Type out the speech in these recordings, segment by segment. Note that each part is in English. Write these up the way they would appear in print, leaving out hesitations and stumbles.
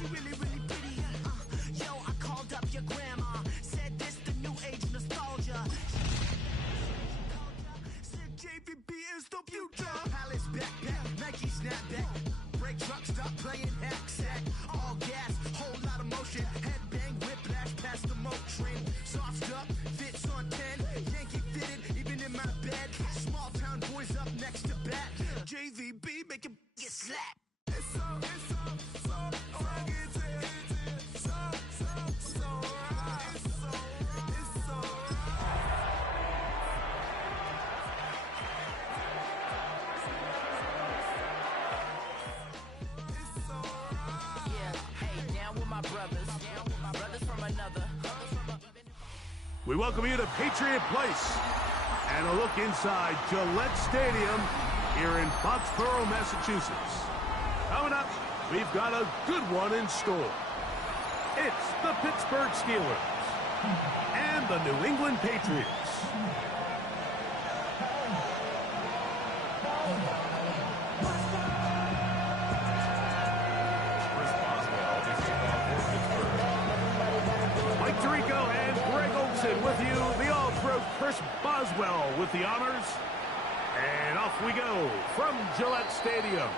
She really, really pretty. Yo, I called up your grandma. Said this the new age nostalgia. Said JVB is the future. Palace backpack, Nike snapback. Break truck, stop playing hack sack. All gas, whole lot of motion. Headbang, whiplash, past the moat train. Soft up, fits on 10. Yankee fitted, even in my bed. Small town boys up next to bat. JVB, make it get slapped. It's so right. We welcome you to Patriot Place and a look inside Gillette Stadium here in Foxborough, Massachusetts. Coming up, we've got a good one in store. It's the Pittsburgh Steelers and the New England Patriots. With you, the All-Pro Chris Boswell with the honors. And off we go from Gillette Stadium.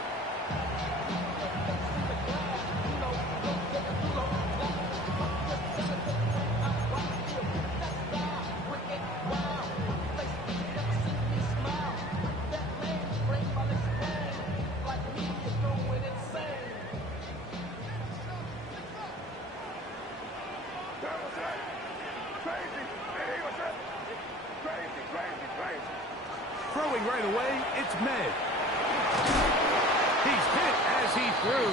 Throwing right away, it's Meg. He's hit as he threw.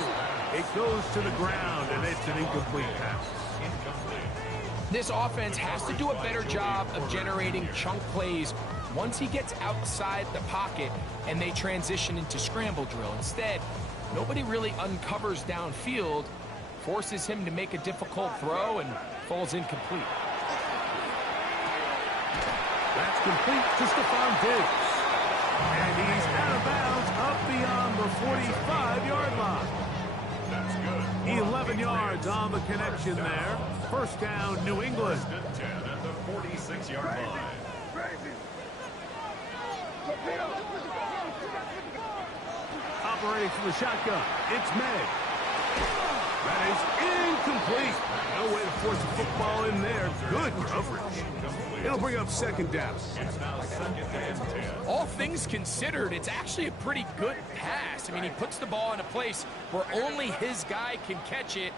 It goes to the ground, and it's an incomplete pass. This offense has to do a better job of generating chunk plays once he gets outside the pocket and they transition into scramble drill. Instead, nobody really uncovers downfield, forces him to make a difficult throw, and falls incomplete. That's complete to Stephon Diggs. And he's out of bounds up beyond the 45-yard line. That's good. 11 yards on the connection there. First down, New England. 10 at the 46-yard line. Operating from the shotgun, it's Meg. That is incomplete. No way to force a football in there. Good coverage. It'll bring up second down. It's now second and 10. All things considered, it's actually a pretty good pass. I mean, he puts the ball in a place where only his guy can catch it.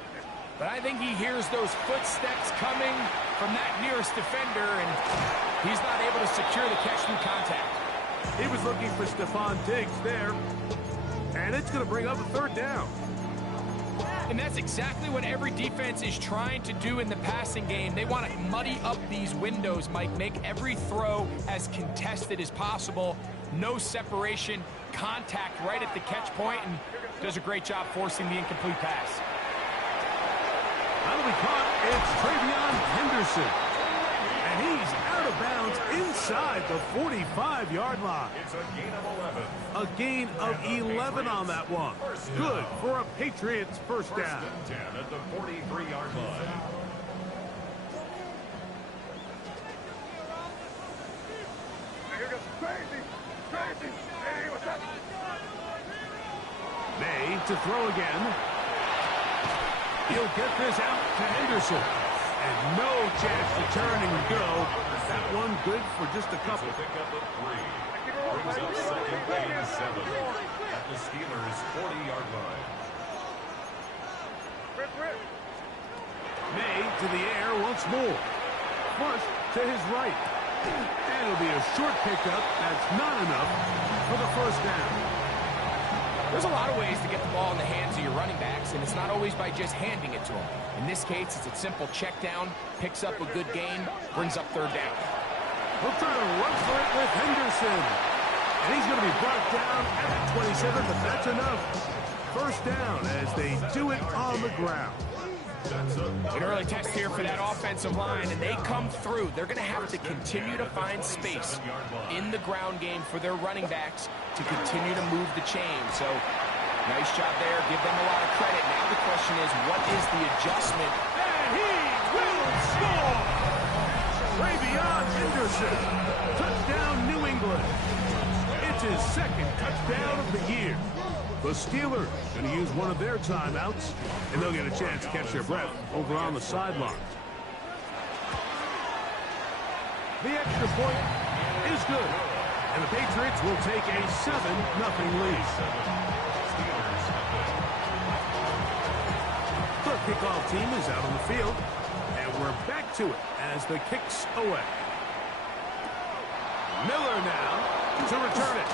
But I think he hears those footsteps coming from that nearest defender, and he's not able to secure the catch through contact. He was looking for Stephon Diggs there. And it's going to bring up a third down. And that's exactly what every defense is trying to do in the passing game. They want to muddy up these windows, Mike, make every throw as contested as possible. No separation, contact right at the catch point, and does a great job forcing the incomplete pass. That'll be caught. It's Travion Henderson. And he's out of bounds inside the 45-yard line. It's a gain of 11. A gain of 11 on that one. Good for a Patriots first down. First and 10 at the 43-yard line. May to throw again. He'll get this out to Henderson. And no chance to turn and go. That one good for just a couple. Pick up at 3. Brings up second and 7 at the Steelers' 40-yard line. May to the air once more. Flush to his right. And it'll be a short pickup. That's not enough for the first down. There's a lot of ways to get the ball in the hands of your running backs, and it's not always by just handing it to them. In this case, it's a simple check down, picks up a good gain, brings up third down. He'll try to run for it with Henderson. And he's going to be brought down at 27, but that's enough. First down as they do it on the ground. An early test here for that offensive line, and they come through. They're going to have to continue to find space in the ground game for their running backs to continue to move the chain. So, nice job there. Give them a lot of credit. Now the question question is, what is the adjustment? And he will score! Ravion Henderson. Touchdown, New England. It's his second touchdown of the year. The Steelers going to use one of their timeouts, and they'll get a chance to catch their breath over on the sidelines. The extra point is good, and the Patriots will take a 7-0 lead. The kickoff team is out on the field, and we're back to it as the kick's away. Miller now to return it.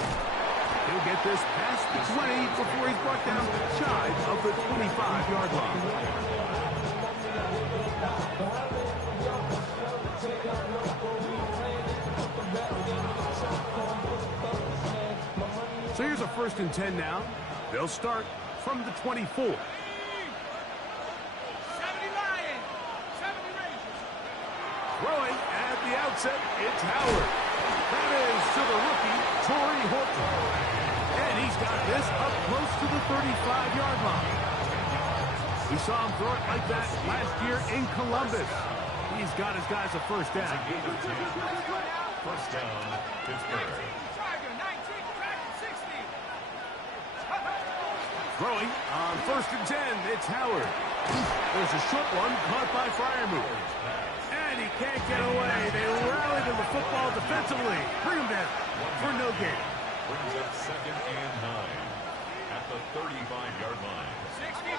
He'll get this past the 20 before he's brought down shy of the 25-yard line. So here's a 1st and 10 now. They'll start from the 24. Throwing at the outset, it's Howard. That is to the rookie, Torrey Horton. And he's got this up close to the 35-yard line. We saw him throw it like that last year in Columbus. He's got his guys a first down. First down, Pittsburgh. Throwing on 1st and 10, it's Howard. There's a short one caught by Freiermuth. And he can't get away. They rally to the football defensively. Bring him down for no gain. Brings up 2nd and 9 at the 35-yard line. 65.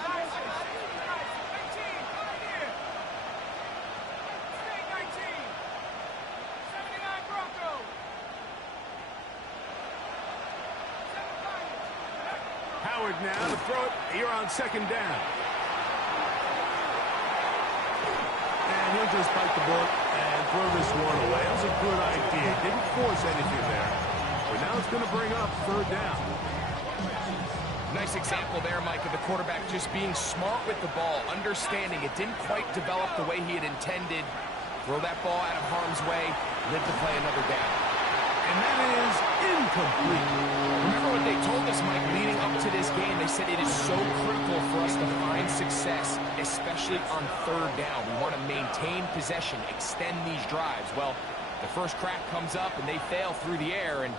Howard now to throw it here on 2nd down. And he'll just bite the bullet and throw this one away. That was a good idea. Didn't force anything there. But now it's going to bring up 3rd down. Nice example there, Mike, of the quarterback just being smart with the ball, understanding it didn't quite develop the way he had intended. Throw that ball out of harm's way, live to play another down. And that is incomplete. Remember what they told us, Mike, leading up to this game? They said it is so critical for us to find success, especially on 3rd down. We want to maintain possession, extend these drives. Well, the first crack comes up and they fail through the air, and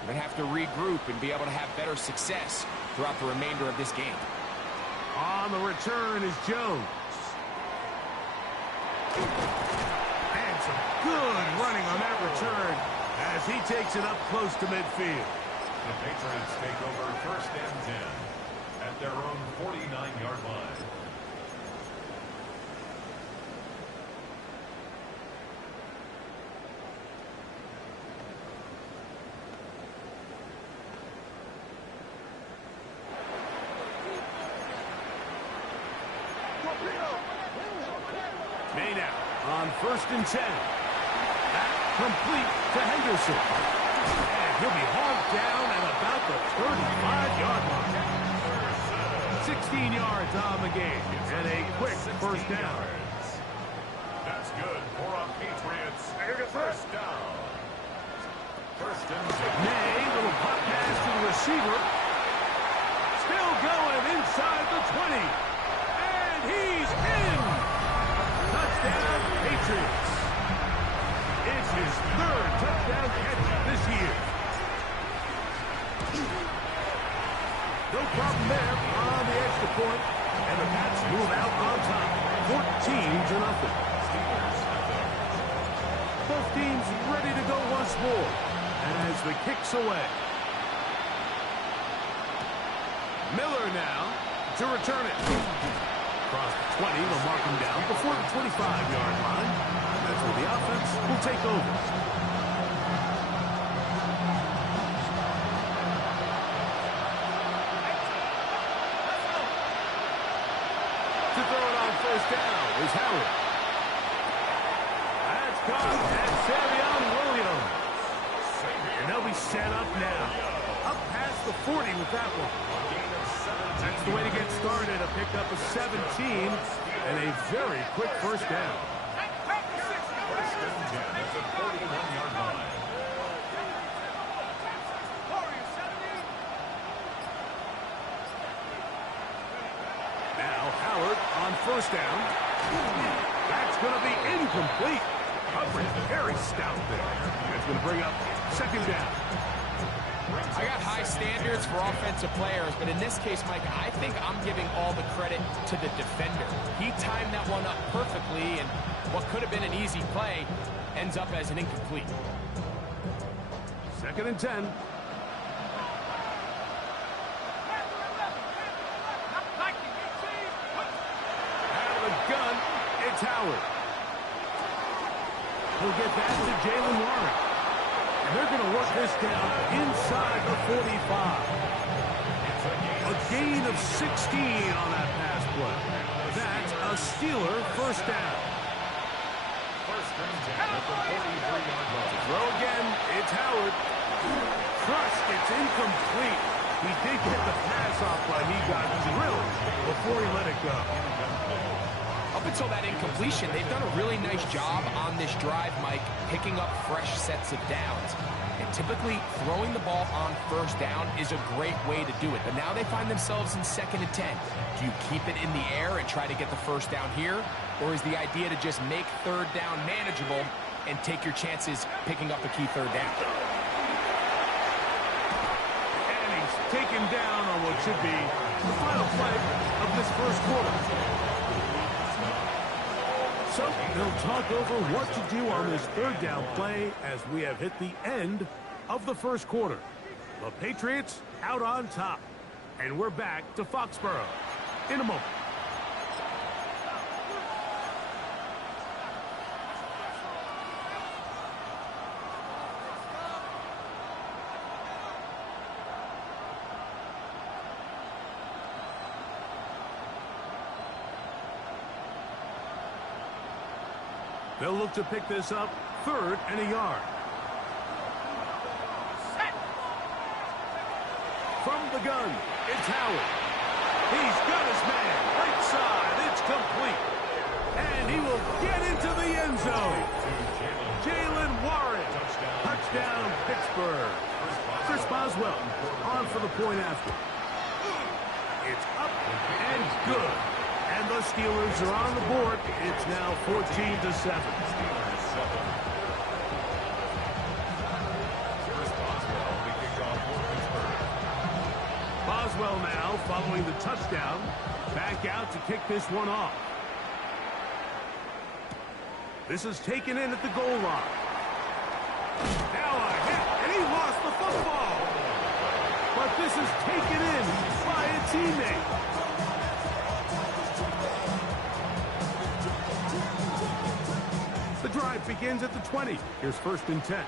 we're going to have to regroup and be able to have better success throughout the remainder of this game. On the return is Jones. And some good running on that return as he takes it up close to midfield. The Patriots take over 1st and 10 at their own 49-yard line. Maynard on 1st and 10. That complete to Henderson. And he'll be hauled down at about the 35-yard line. 16 yards on the game and a quick 1st down. That's good for a Patriots 1st down. 1st and 10. May, little pop pass to the receiver. Still going inside the 20. And he's in. Touchdown, Patriots. It's his 3rd touchdown catch this year. No problem there on the extra point, and the Pats move out on top, 14-0. Both teams ready to go once more as the kick's away. Miller now to return it. Across the 20, they'll mark him down before the 25-yard line. That's where the offense will take over. To throw it on 1st down is Howard. That's caught at Savion Williams. And they'll be set up now. Up past the 40 with that one. That's the way to get started, a pick up of 17 and a very quick 1st down. 1st and 10 at the 41-yard line. Now Howard on first down. That's going to be incomplete. Coverage very stout there. That's going to bring up second down. I got high standards for offensive players, but in this case, Mike, I think I'm giving all the credit to the defender. He timed that one up perfectly, and what could have been an easy play ends up as an incomplete. Second and 10. Out of the gun, it's Howard. He'll get back to Jaylen Warren. And they're going to work this down inside the 45. A gain of 16 on that pass play. That's a Steeler first down. First and 10 at the 43-yard line. Throw again, it's Howard. Crushed, it's incomplete. He did get the pass off, but he got drilled before he let it go. Up until that incompletion, they've done a really nice job on this drive, Mike, picking up fresh sets of downs. And typically, throwing the ball on first down is a great way to do it. But now they find themselves in second and 10. Do you keep it in the air and try to get the first down here? Or is the idea to just make third down manageable and take your chances picking up a key third down? And he's taken down on what should be the final play of this first quarter. So they'll talk over what to do on this third down play as we have hit the end of the first quarter. The Patriots out on top. And we're back to Foxborough in a moment. They'll look to pick this up, third and a yard. From the gun, it's Howard. He's got his man, right side, it's complete. And he will get into the end zone. Jaylen Warren, touchdown Pittsburgh. Chris Boswell on for the point after. It's up and good. And the Steelers are on the board. It's now 14-7. Steelers 7. Here's Boswell, the kickoff for Pittsburgh. Boswell now following the touchdown. Back out to kick this one off. This is taken in at the goal line. Now a hit, and he lost the football. But this is taken in by a teammate. The drive begins at the 20. Here's first and 10.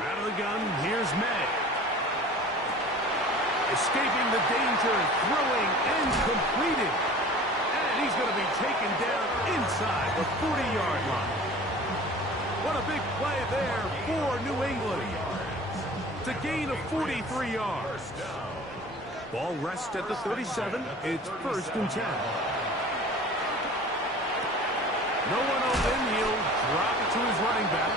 Out of the gun, here's May. Escaping the danger, throwing and completing. And he's going to be taken down inside the 40-yard line. What a big play there for New England. It's a gain of 43 yards. Ball rests at the 37. It's first and 10. No one open. He'll drop it to his running back.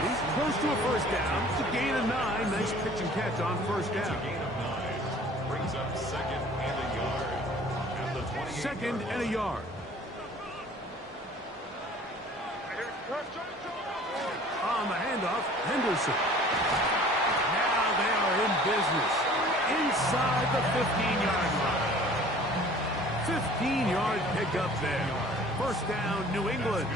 He's close to a first down. It's a gain of 9. Nice pitch and catch on first down. It's a gain of 9. Brings up second and a yard. At the 28 Second and a yard. On the handoff, Henderson. Now they are in business. Inside the 15-yard line. 15-yard pickup there. First down, New England.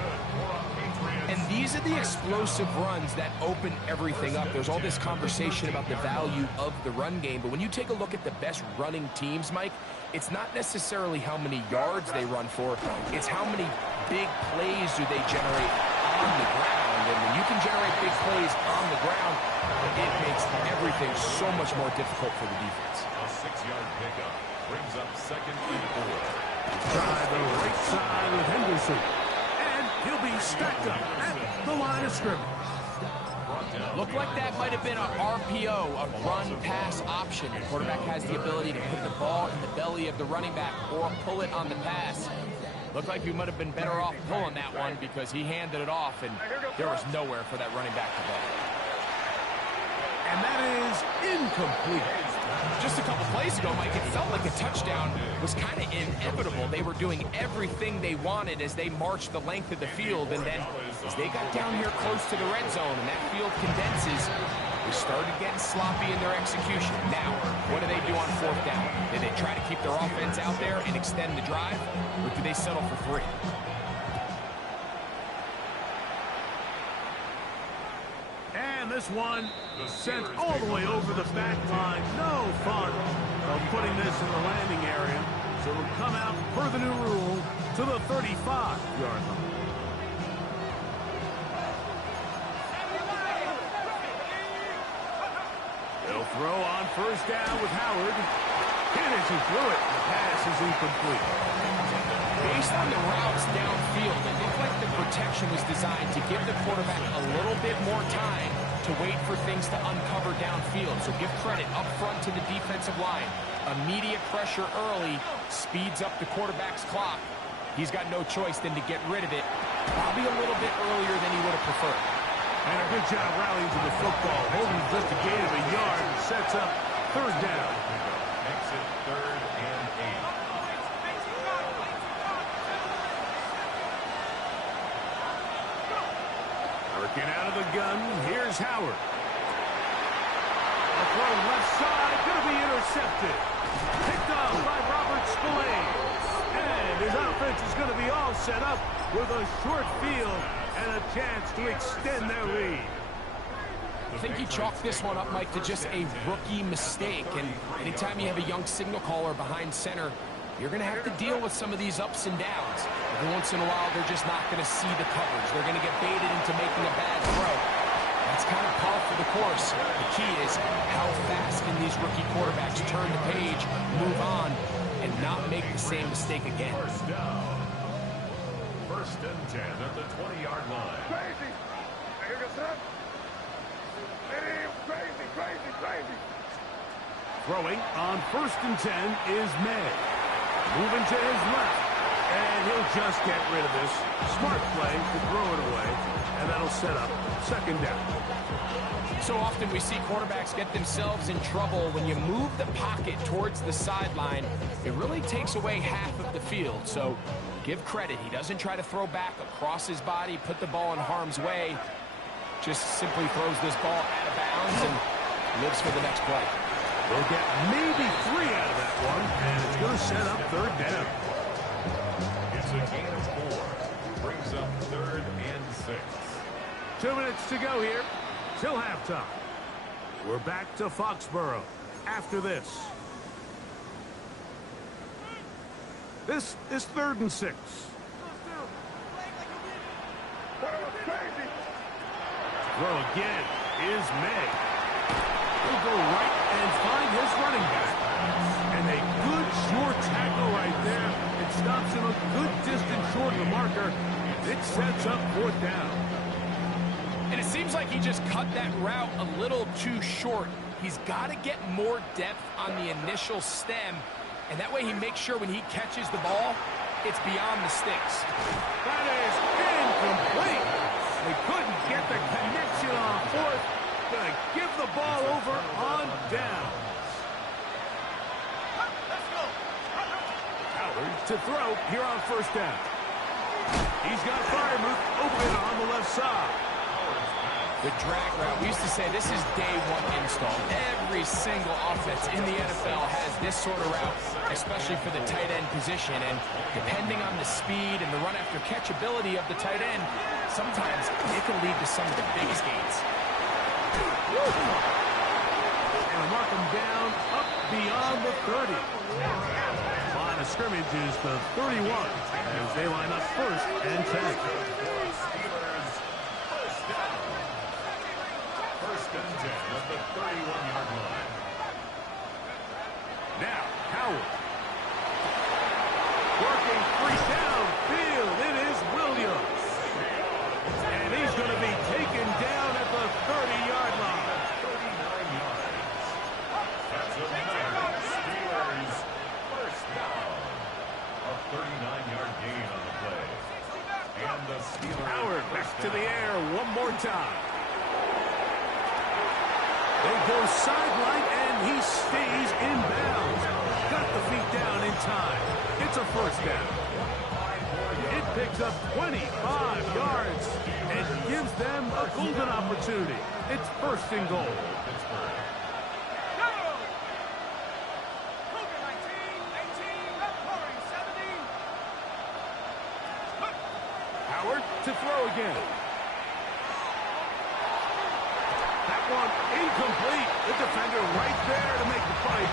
And these are the explosive runs that open everything up. There's all this conversation about the value of the run game, but when you take a look at the best running teams, Mike, it's not necessarily how many yards they run for, it's how many big plays do they generate on the ground. And when you can generate big plays on the ground, it makes everything so much more difficult for the defense. A 6-yard pickup brings up second and 4. Try the right side with Henderson. And he'll be stacked up at the line of scrimmage. Looked like that might have been an RPO, a run-pass option. The quarterback has the ability to put the ball in the belly of the running back or pull it on the pass. Looked like he might have been better off pulling that one because he handed it off, and there was nowhere for that running back to go. And that is incomplete. Just a couple plays ago, Mike, it felt like a touchdown was kind of inevitable. They were doing everything they wanted as they marched the length of the field, and then as they got down here close to the red zone and that field condenses, they started getting sloppy in their execution. Now, what do they do on fourth down? Do they try to keep their offense out there and extend the drive, or do they settle for 3? And this one sent all the way over the back line. No fun of putting this in the landing area. So it'll come out per the new rule to the 35-yard line. They'll throw on first down with Howard. Hit as he threw it. The pass is incomplete. Based on the routes downfield, it looked like the protection was designed to give the quarterback a little bit more time to wait for things to uncover downfield. So give credit up front to the defensive line. Immediate pressure early speeds up the quarterback's clock. He's got no choice than to get rid of it, probably a little bit earlier than he would have preferred. And a good job rallying to the football, holding just a gain of a yard and sets up third down. Makes it 3rd and 8. Working out of the gun, here's Howard. A throw left side, going to be intercepted. Picked up by Robert Spillane. And his offense is going to be all set up with a short field and a chance to extend their lead. I think he chalked this one up, Mike, to just a rookie mistake. And anytime you have a young signal caller behind center, you're going to have to deal with some of these ups and downs. Every once in a while, they're just not going to see the coverage. They're going to get baited into making a bad throw. That's kind of par for the course. The key is how fast can these rookie quarterbacks turn the page, move on, and not make the same mistake again. First down. 1st and 10 at the 20-yard line. Crazy. Crazy. Throwing on 1st and 10 is May. Moving to his left. And he'll just get rid of this. Smart play to throw it away. And that'll set up 2nd down. So often we see quarterbacks get themselves in trouble when you move the pocket towards the sideline. It really takes away half of the field. So give credit. He doesn't try to throw back across his body, put the ball in harm's way. Just simply throws this ball out of bounds and lives for the next play. They'll get maybe 3 out of that one, and it's going to set up 3rd down. It's a gain of 4. Brings up 3rd and 6. 2 minutes to go here till halftime. We're back to Foxborough after this. This is 3rd and 6. Throw again is May. He'll go right and find his running back. And a good short tackle right there. It stops him a good distance short of the marker. It sets up 4th down. And it seems like he just cut that route a little too short. He's got to get more depth on the initial stem, and that way he makes sure when he catches the ball, it's beyond the sticks. That is incomplete. They couldn't get the connection on 4th. Gonna give the ball over on down. Howard to throw here on 1st down. He's got Freiermuth open on the left side. The drag route, we used to say this is day 1 install. Every single offense in the NFL has this sort of route, especially for the tight end position. And depending on the speed and the run after catch ability of the tight end, sometimes it can lead to some of the biggest gains. And mark him down up beyond the 30. Line of scrimmage is the 31 as they line up 1st and 10. At the 31-yard line. Now, Howard. Working free downfield. It is Williams. And he's going to be taken down at the 30-yard line. 39 yards. That's another Steelers first down. A 39-yard gain on the play. And the Steelers Howard back to the air one more time. They go sideline, and he stays in bounds. Got the feet down in time. It's a first down. It picks up 25 yards and gives them a golden opportunity. It's first and goal. Howard to throw again. That one incomplete. The defender right there to make the fight.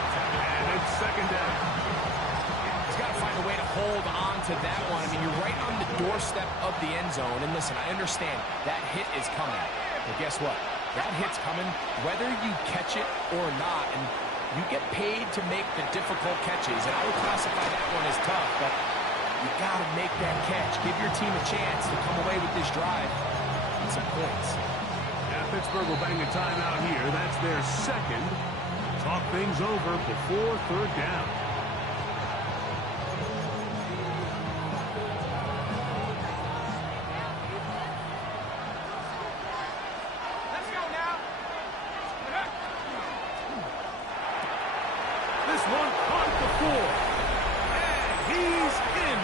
And it's second down. He's got to find a way to hold on to that one. I mean, you're right on the doorstep of the end zone. And listen, I understand that hit is coming. But guess what? That hit's coming whether you catch it or not. And you get paid to make the difficult catches. And I would classify that one as tough. But you got to make that catch. Give your team a chance to come away with this drive and some points. Yeah, Pittsburgh will bang a timeout here. That's their second. Talk things over before third down. Let's go now. This one caught the four. And he's in.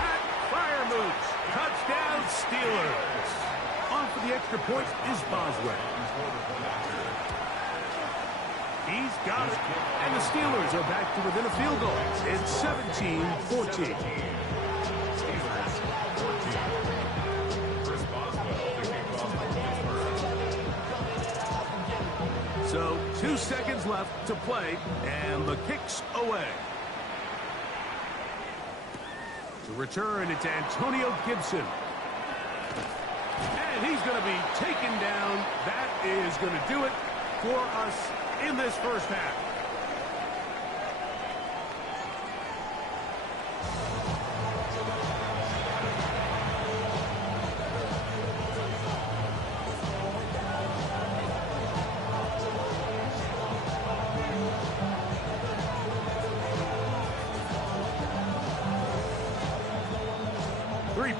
Pat Freiermuth. Touchdown Steelers. On for the extra point is Boswell. He's got it. And the Steelers are back to within a field goal. It's 17-14. Steelers 14. Chris Boswell to kick off for Pittsburgh. So 2 seconds left to play, and the kick's away. To return, it's Antonio Gibson. And he's going to be taken down. That is going to do it for us in this first half.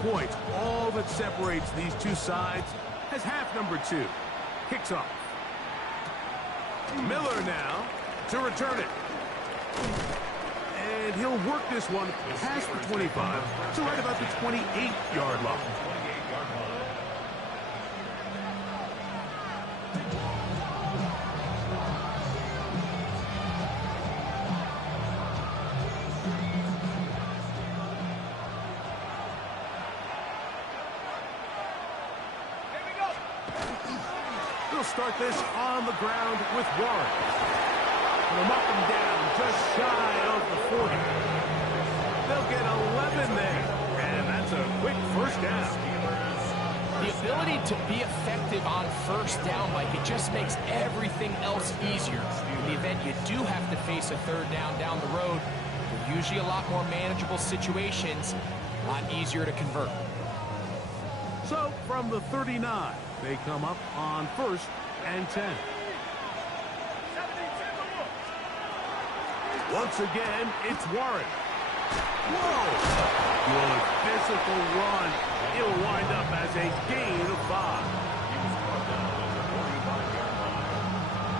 Points, all that separates these two sides, has half number 2. Kicks off. Miller now to return it. And he'll work this one past the 25 to right about the 28-yard line. 28-yard line. Start this on the ground with Warren. And I'm up and down just shy of the 40. They'll get 11 there. And that's a quick first down. The ability to be effective on first down, Mike, it just makes everything else easier. In the event you do have to face a third down the road, they're usually a lot more manageable situations, a lot easier to convert. So from the 39, they come up on first and 10. Once again, it's Warren. Whoa! Good physical run. It'll wind up as a gain of 5. He was brought down at the 45-yard line.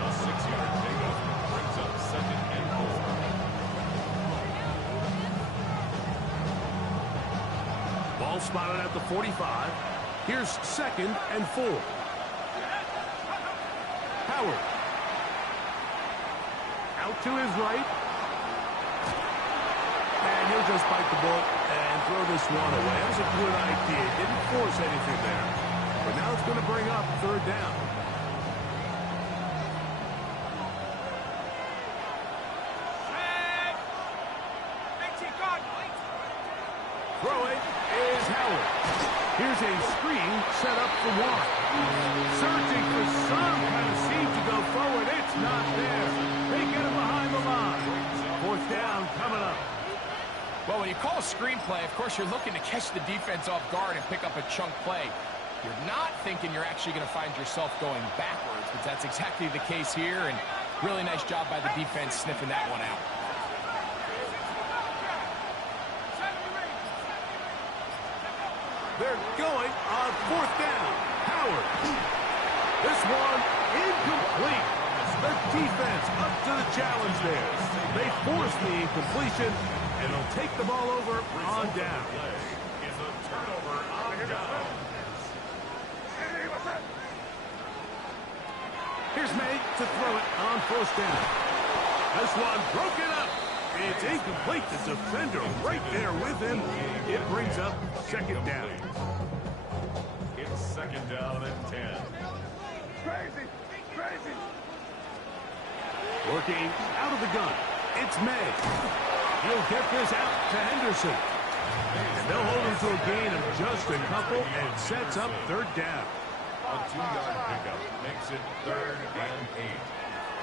A 6-yard takeoff brings up second and 4. Ball spotted at the 45. Here's second and 4. Howard. Out to his right. And he'll just bite the bullet and throw this one away. That was a good idea. Didn't force anything there. But now it's going to bring up third down. Throwing is Howard. Here's a screen set up for Warren. Searching for some kind of seam to go forward. It's not there. They get him behind the line. Fourth down coming up. Well, when you call a screenplay, of course, you're looking to catch the defense off guard and pick up a chunk play. You're not thinking you're actually going to find yourself going backwards, but that's exactly the case here, and really nice job by the defense sniffing that one out. They're going on fourth down. Howard. This one incomplete. The defense up to the challenge there. They force the incompletion, and they'll take the ball over on down. Is a turnover on down. Here's May to throw it on first down. This one broken up. It's incomplete. The defender right there with him. It brings up second down. It's second down and 10. Crazy! Crazy! Working out of the gun. It's May. He'll get this out to Henderson. And they'll hold him to a gain of just a couple and sets up third down. A 2-yard pickup makes it third and 8.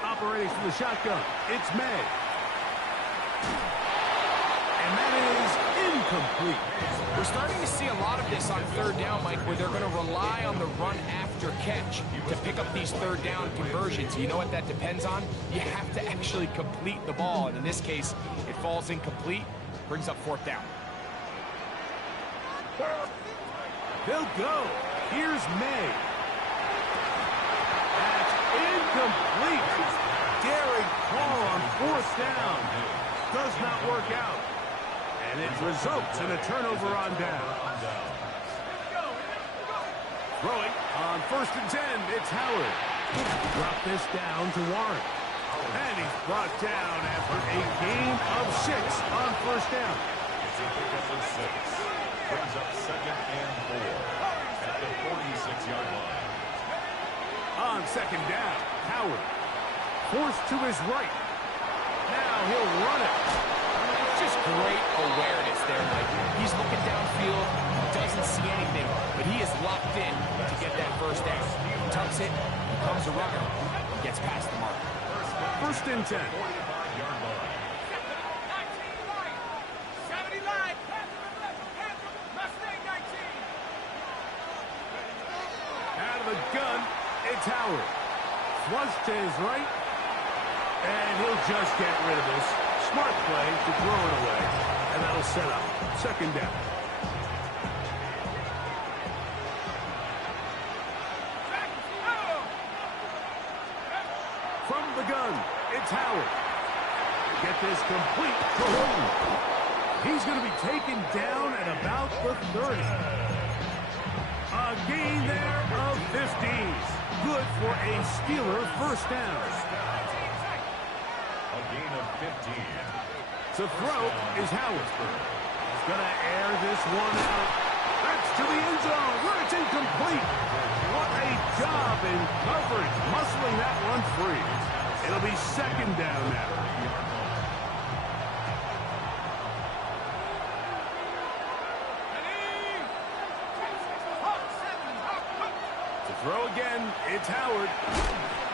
Operating from the shotgun. It's May. And that is incomplete. We're starting to see a lot of this on third down, Mike, where they're going to rely on the run after catch to pick up these third down conversions. You know what that depends on? You have to actually complete the ball, and in this case, it falls incomplete, brings up fourth down. They'll go. Here's May. That's incomplete. Daring call on fourth down. Does not work out. And it results in a turnover on down. Throwing on first and 10, it's Howard. Drop this down to Warren. And he's brought down after a gain of 6 on first down. It's a pickup of 6. Brings up second and 4 at the 46-yard line. On second down, Howard. Forced to his right. Now he'll run it. It's just great awareness there, Mike. He's looking downfield, doesn't see anything, but he is locked in to get that first down. Tucks it, becomes a runner, and gets past the mark. First and 10. 45-yard line. Out of the gun, it's Howard. Flush to his right. And he'll just get rid of this. Smart play to throw it away. And that'll set up second down. From the gun, it's Howard. Get this complete to Horton. He's going to be taken down at about the 30. A gain there of 15. Good for a Steeler first down. A gain of 15. To throw is Howard. He's going to air this one out. That's to the end zone where it's incomplete. What a job in coverage, muscling that one free. It'll be second down now. To throw again, it's Howard.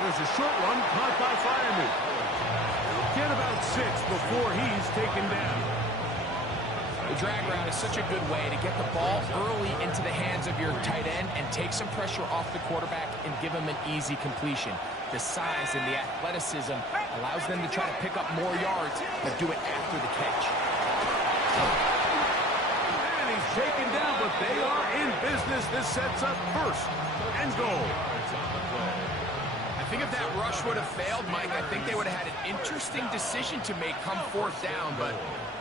There's a short one caught by Fireman. It'll get about 6 before he's taken down. The drag route is such a good way to get the ball early into the hands of your tight end and take some pressure off the quarterback and give him an easy completion. The size and the athleticism allows them to try to pick up more yards, but do it after the catch. And he's taken down, but they are in business. This sets up first and goal. I think if that rush would have failed, Mike, I think they would have had an interesting decision to make come fourth down, but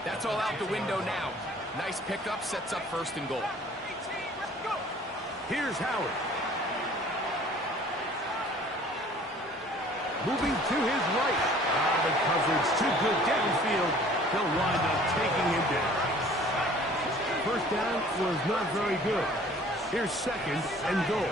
that's all out the window now. Nice pickup, sets up first and goal. Here's Howard. Moving to his right. The coverage too good downfield. He'll wind up taking him down. First down was not very good. Here's second and goal.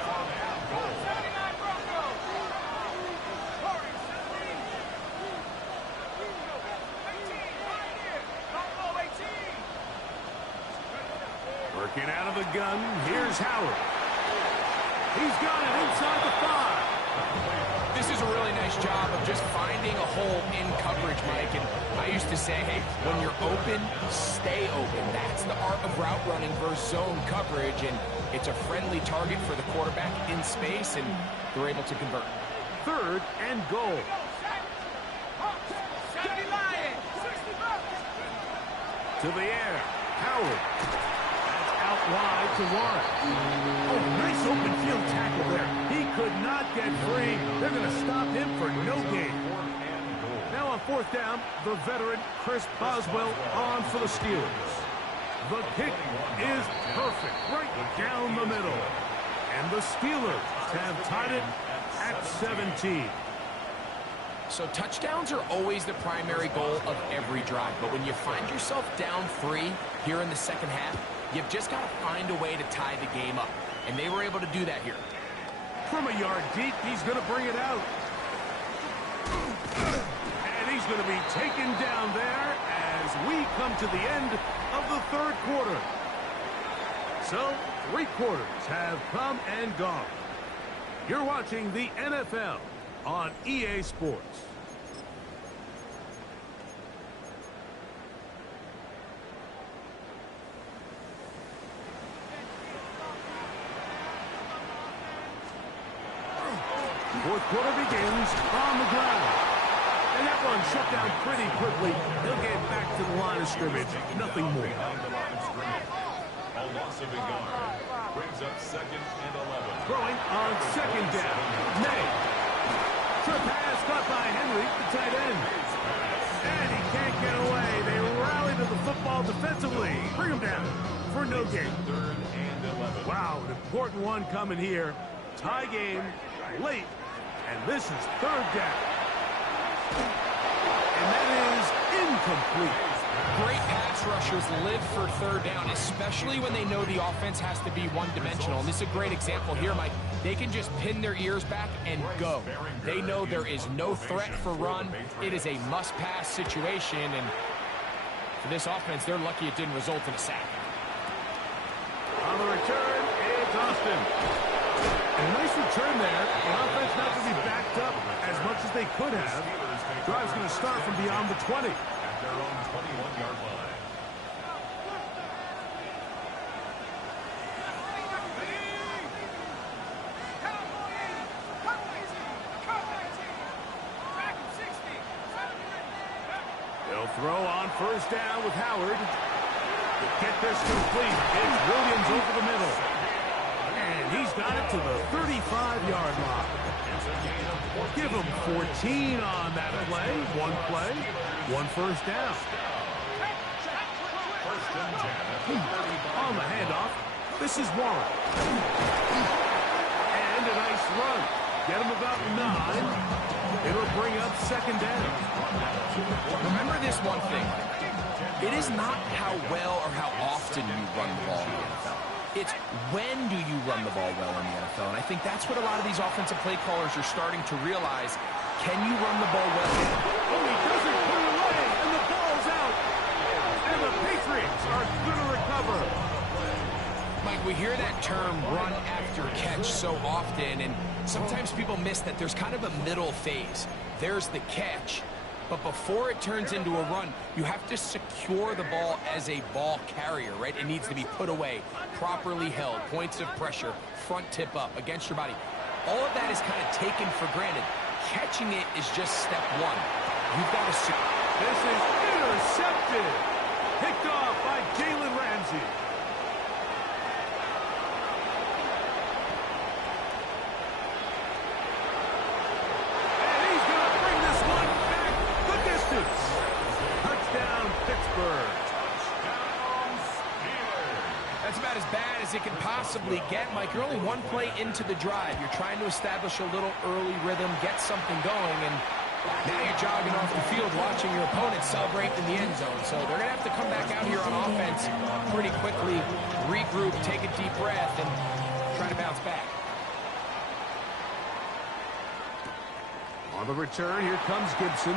Working out of the gun, here's Howard. He's got it inside the 5. This is a really nice job of just finding a hole in coverage, Mike. And I used to say, hey, when you're open, stay open. That's the art of route running versus zone coverage. And it's a friendly target for the quarterback in space, and they're able to convert. Third and goal. To the air. Howard. That's out wide to Warren. Oh, nice open field tackle there. He could not get free. They're going to stop him for no gain. Now on fourth down, the veteran Chris Boswell on for the Steelers. The kick is perfect, right down the middle. And the Steelers have tied it at 17. So touchdowns are always the primary goal of every drive. But when you find yourself down 3 here in the second half, you've just got to find a way to tie the game up. And they were able to do that here. From a yard deep, he's going to bring it out. And he's going to be taken down there as we come to the end of the third quarter. So, 3 quarters have come and gone. You're watching the NFL on EA Sports. Fourth quarter begins on the ground. And that one shut down pretty quickly. He'll get back to the line of scrimmage. Nothing more. A loss of a yard. Brings up 2nd and 11. Throwing on second down. May. Short pass caught by Henry, the tight end. And he can't get away. They rally to the football defensively. Bring him down for no gain. 3rd and 11. Wow, an important one coming here. Tie game late. And this is 3rd down. And that is incomplete. Great pass rushers live for 3rd down, especially when they know the offense has to be one-dimensional. And this is a great example here, Mike. They can just pin their ears back and go. They know there is no threat for run. It is a must-pass situation, and for this offense, they're lucky it didn't result in a sack. On the return, it's Austin. And a nice return there. The offense not going to be backed up as much as they could have. Drive's going to start from beyond the 20. At their own 21-yard line. They'll throw on first down with Howard. To get this complete, it's Williams over the middle. And he's got it to the 35-yard line. Give him 14 on that play. One first down. On the handoff, this is Warren. And a nice run. Get him about 9. It'll bring up 2nd down. Remember this one thing. It is not how well or how often you run the ball in the NFL. It's when do you run the ball well in the NFL. And I think that's what a lot of these offensive play callers are starting to realize. Can you run the ball well? Oh, he doesn't put it away, and the ball's out. And the Patriots are going to recover. Mike, we hear that term run after catch so often, and sometimes people miss that there's kind of a middle phase. There's the catch, but before it turns into a run, you have to secure the ball as a ball carrier, right? It needs to be put away, properly held, points of pressure, front tip up against your body. All of that is kind of taken for granted. Catching it is just step 1. You've got to secure. This is intercepted. Picked off by Jalen Ramsey. And he's going to bring this one back the distance. Touchdown, Pittsburgh. That's about as bad as it can possibly get, Mike. You're only one play into the drive. You're trying to establish a little early rhythm, get something going, and now you're jogging off the field watching your opponent celebrate in the end zone. So they're going to have to come back out here on offense pretty quickly, regroup, take a deep breath, and try to bounce back. On the return, here comes Gibson.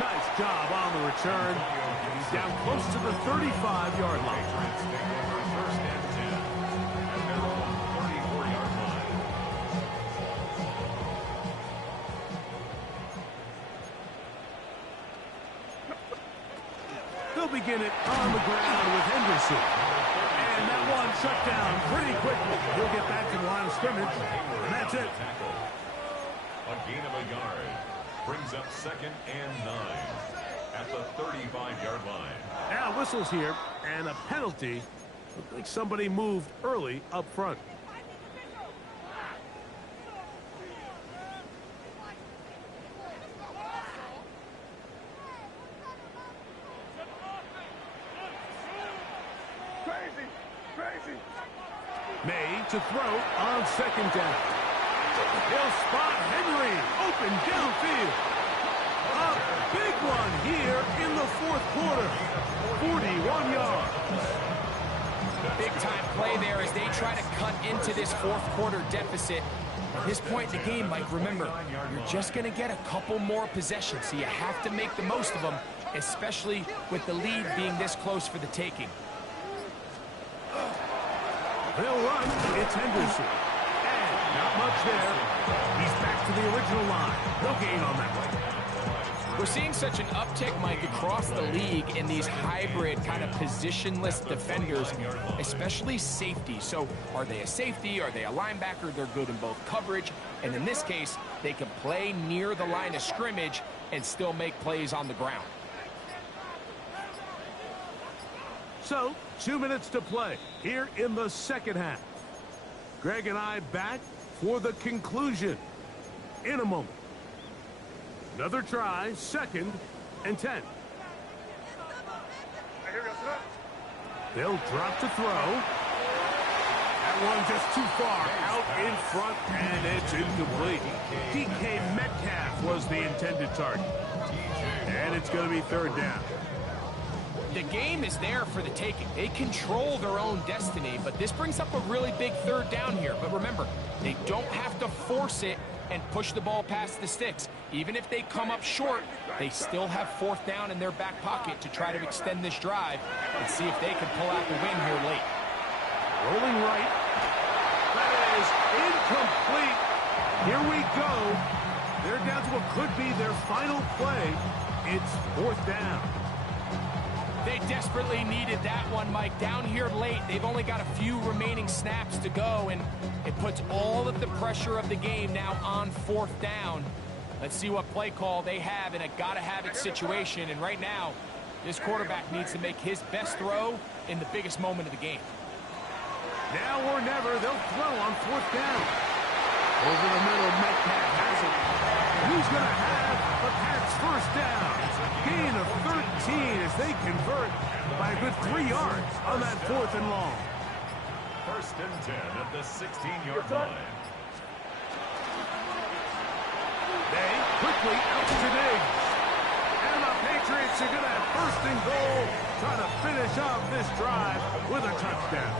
Nice job on the return. He's down close to the 35-yard line. First and 10. At their own 34-yard line. They'll begin it on the ground with Henderson. And that one shut down pretty quickly. He'll get back to the line of scrimmage, and that's it. A gain of a yard. Brings up 2nd and 9. at the 35-yard line. Now whistles here, and a penalty. Looked like somebody moved early up front. May to throw on second down. He'll spot Henry open downfield. A big one here in the fourth quarter. 41 yards. Big-time play there as they try to cut into this fourth quarter deficit. At this point in the game, Mike, remember, you're just going to get a couple more possessions, so you have to make the most of them, especially with the lead being this close for the taking. They'll run. It's Henderson. And not much there. He's back to the original line. No gain on that one. We're seeing such an uptick, Mike, across the league in these hybrid kind of positionless defenders, especially safety. So are they a safety? Are they a linebacker? They're good in both coverage. And in this case, they can play near the line of scrimmage and still make plays on the ground. So, 2 minutes to play here in the second half. Greg and I back for the conclusion in a moment. Another try, 2nd and 10. They'll drop to throw. That one just too far out in front, and it's incomplete. DK Metcalf was the intended target. And it's going to be 3rd down. The game is there for the taking. They control their own destiny, but this brings up a really big 3rd down here. But remember, they don't have to force it and push the ball past the sticks. Even if they come up short, they still have 4th down in their back pocket to try to extend this drive and see if they can pull out the win here late. Rolling right. That is incomplete. Here we go. They're down to what could be their final play. It's 4th down. They desperately needed that one, Mike. Down here late, they've only got a few remaining snaps to go, and it puts all of the pressure of the game now on 4th down. Let's see what play call they have in a gotta-have-it situation, and right now, this quarterback needs to make his best throw in the biggest moment of the game. Now or never, they'll throw on 4th down. Over the middle, Metcalf has it. Who's going to have the Pats' 1st down? Gain of 13 as they convert by a good 3 yards on that 4th and long. 1st and 10 at the 16-yard line. They quickly out to Diggs. And the Patriots are going to have 1st and goal, trying to finish off this drive with a touchdown.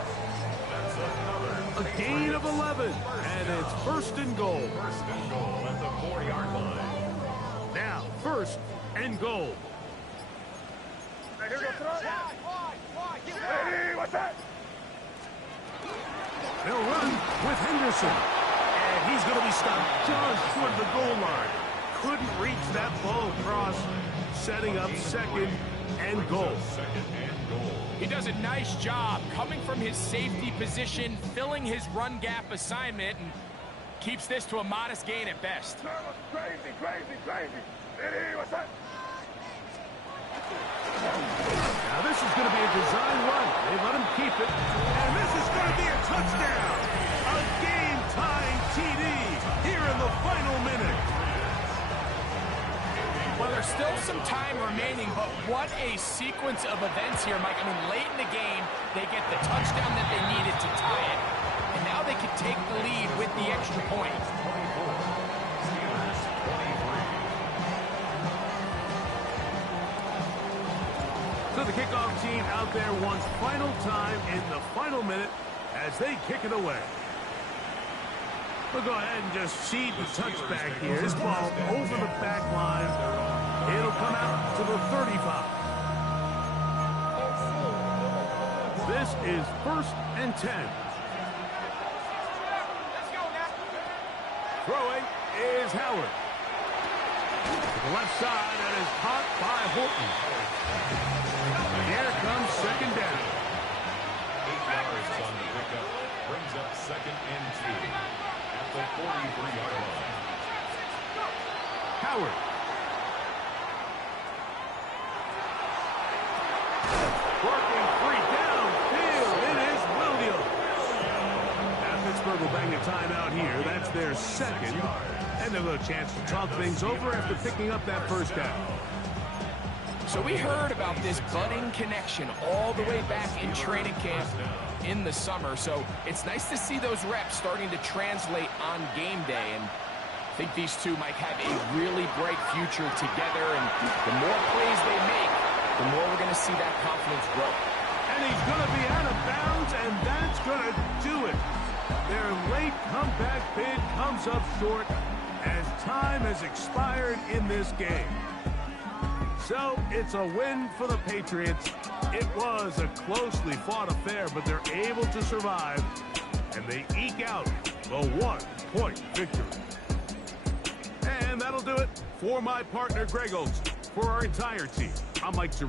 A gain of 11, and it's 1st and goal. 1st and goal at the 40-yard line. Now, 1st and goal. They'll run with Henderson. And he's going to be stopped just toward the goal line. Couldn't reach that ball across, setting up 2nd and goal. 2nd and goal. He does a nice job coming from his safety position, filling his run gap assignment, and keeps this to a modest gain at best. Now this is going to be a design run. They let him keep it. And this is going to be a touchdown. A game-tying TD here in the final minute. Well, there's still some time remaining, but what a sequence of events here, Mike. I mean, late in the game, they get the touchdown that they needed to tie it, and now they can take the lead with the extra point. Steelers 23. So the kickoff team out there one final time in the final minute as they kick it away. We'll go ahead and just seed the touchback here. This ball over the back line. It'll come out to the 35. This is 1st and 10. Throwing is Howard. To the left side, and is caught by Horton. Here comes 2nd down. 8 yards on the pickup. Brings up 2nd and 2 at the 43-yard line. Howard. a timeout here. That's their second. And they'll have a chance to talk things over after picking up that first down. So we heard about this budding connection all the way back in training camp in the summer. So it's nice to see those reps starting to translate on game day. And I think these two might have a really bright future together. And the more plays they make, the more we're going to see that confidence grow. And he's going to be out of bounds, and that's going to do it. Their late comeback bid comes up short as time has expired in this game. So it's a win for the Patriots. It was a closely fought affair, but they're able to survive, and they eke out the 1-point victory. And that'll do it for my partner, Greg Olsen. For our entire team, I'm Mike Cerrito.